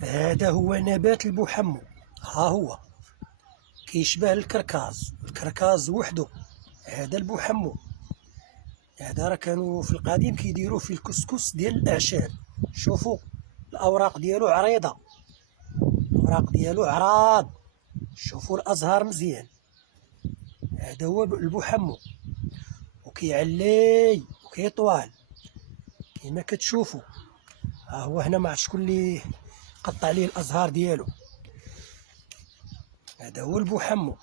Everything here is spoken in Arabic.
هذا هو نبات البوحمو. ها هو كيشبه الكركاز وحده. هذا البوحمو هذا راه كانوا في القديم كيديروه في الكسكس ديال الاعشاب. شوفوا الاوراق ديالو عريضه، الاوراق ديالو عراض. شوفوا الازهار مزيان. هذا هو البوحمو، وكيعلي وكيطوال كما كتشوفوا. ها هو هنا، ما عرفت شكون اللي قطع ليه الازهار ديالو. هذا هو البوحمو.